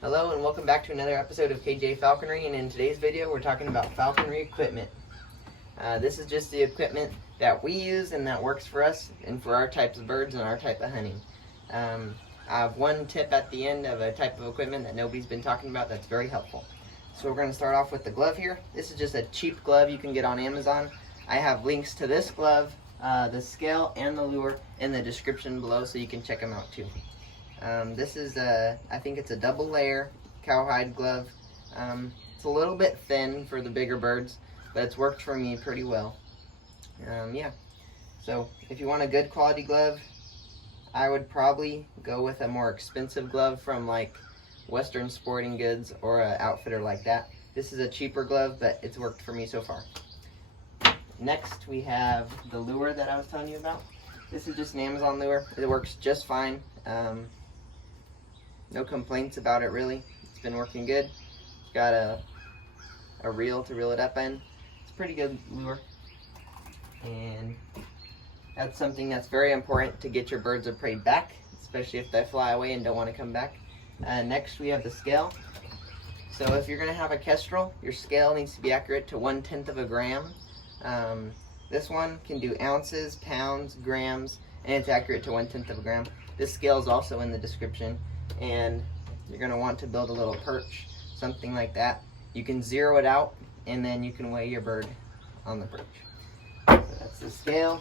Hello and welcome back to another episode of KJ Falconry, and in today's video we're talking about falconry equipment. This is just the equipment that we use and that works for us and for our types of birds and our type of hunting. I have one tip at the end of a type of equipment that nobody's been talking about that's very helpful. So we're going to start off with the glove here. This is just a cheap glove you can get on Amazon. I have links to this glove, the scale, and the lure in the description below so you can check them out too. This is I think it's a double layer cowhide glove. It's a little bit thin for the bigger birds, but it's worked for me pretty well. Yeah, so if you want a good quality glove, I would probably go with a more expensive glove from like Western Sporting Goods or an outfitter like that. This is a cheaper glove, but it's worked for me so far. Next we have the lure that I was telling you about. This is just an Amazon lure. It works just fine. No complaints about it really. It's been working good. It's got a reel to reel it up in. It's a pretty good lure. And that's something that's very important to get your birds of prey back, especially if they fly away and don't want to come back. Next we have the scale. So if you're going to have a kestrel, your scale needs to be accurate to 1/10 of a gram. This one can do ounces, pounds, grams, and it's accurate to 1/10 of a gram. This scale is also in the description, and you're going to want to build a little perch, something like that. You can zero it out, and then you can weigh your bird on the perch. So that's the scale.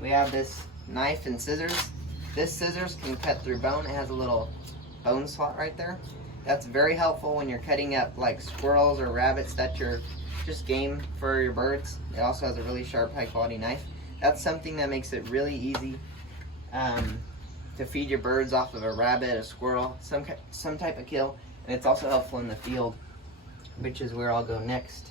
We have this knife and scissors. This scissors can cut through bone. It has a little bone slot right there. That's very helpful when you're cutting up like squirrels or rabbits that you're just game for your birds. It also has a really sharp, high quality knife. That's something that makes it really easy to feed your birds off of a rabbit, a squirrel, some type of kill. And it's also helpful in the field, which is where I'll go next.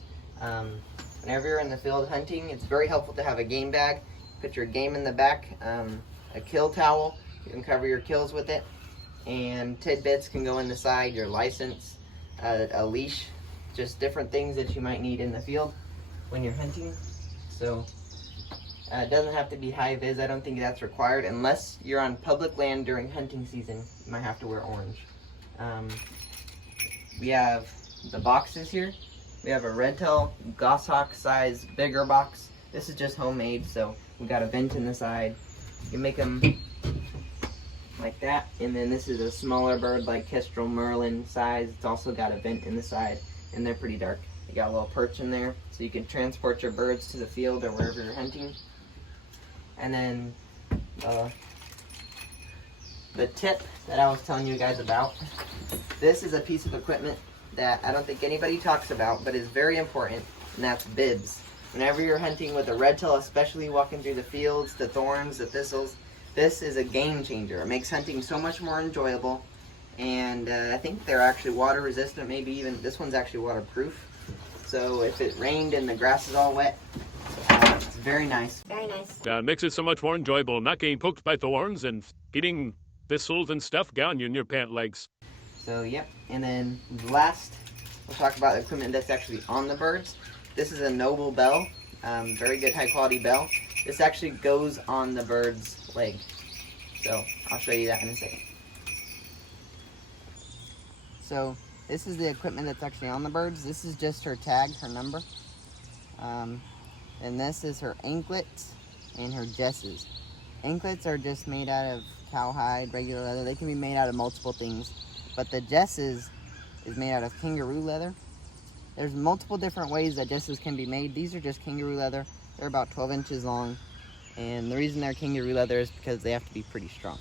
Whenever you're in the field hunting, it's very helpful to have a game bag. Put your game in the back, a kill towel. You can cover your kills with it. And tidbits can go in the side, your license, a leash, just different things that you might need in the field when you're hunting. So it doesn't have to be high vis. I don't think that's required unless you're on public land during hunting season. You might have to wear orange. We have the boxes here. We have a red tail goshawk size bigger box. This is just homemade, so we got a vent in the side. You can make them like that, and then this is a smaller bird like kestrel merlin size. It's also got a vent in the side, and they're pretty dark. You got a little perch in there, so you can transport your birds to the field or wherever you're hunting. And then the tip that I was telling you guys about, this is a piece of equipment that I don't think anybody talks about, but is very important, and that's bibs. Whenever you're hunting with a red tail, especially walking through the fields, the thorns, the thistles, this is a game changer. It makes hunting so much more enjoyable, and I think they're actually water resistant, maybe even, this one's actually waterproof. So if it rained and the grass is all wet, it's very nice. Very nice. It makes it so much more enjoyable not getting poked by thorns and getting thistles and stuff down you in your pant legs. So yep, and then last, we'll talk about the equipment that's actually on the birds. This is a Noble bell, very good high quality bell. This actually goes on the bird's leg. So I'll show you that in a second. So this is the equipment that's actually on the birds. This is just her tag, her number. And this is her anklets and her jesses. Anklets are just made out of cowhide, regular leather. They can be made out of multiple things. But the jesses is made out of kangaroo leather. There's multiple different ways that jesses can be made. These are just kangaroo leather. They're about 12 inches long. And the reason they're kangaroo leather is because they have to be pretty strong.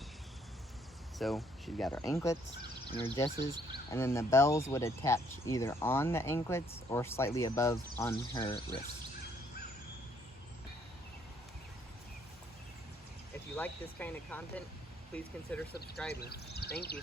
So she's got her anklets and her jesses. And then the bells would attach either on the anklets or slightly above on her wrist. If you like this kind of content, please consider subscribing. Thank you.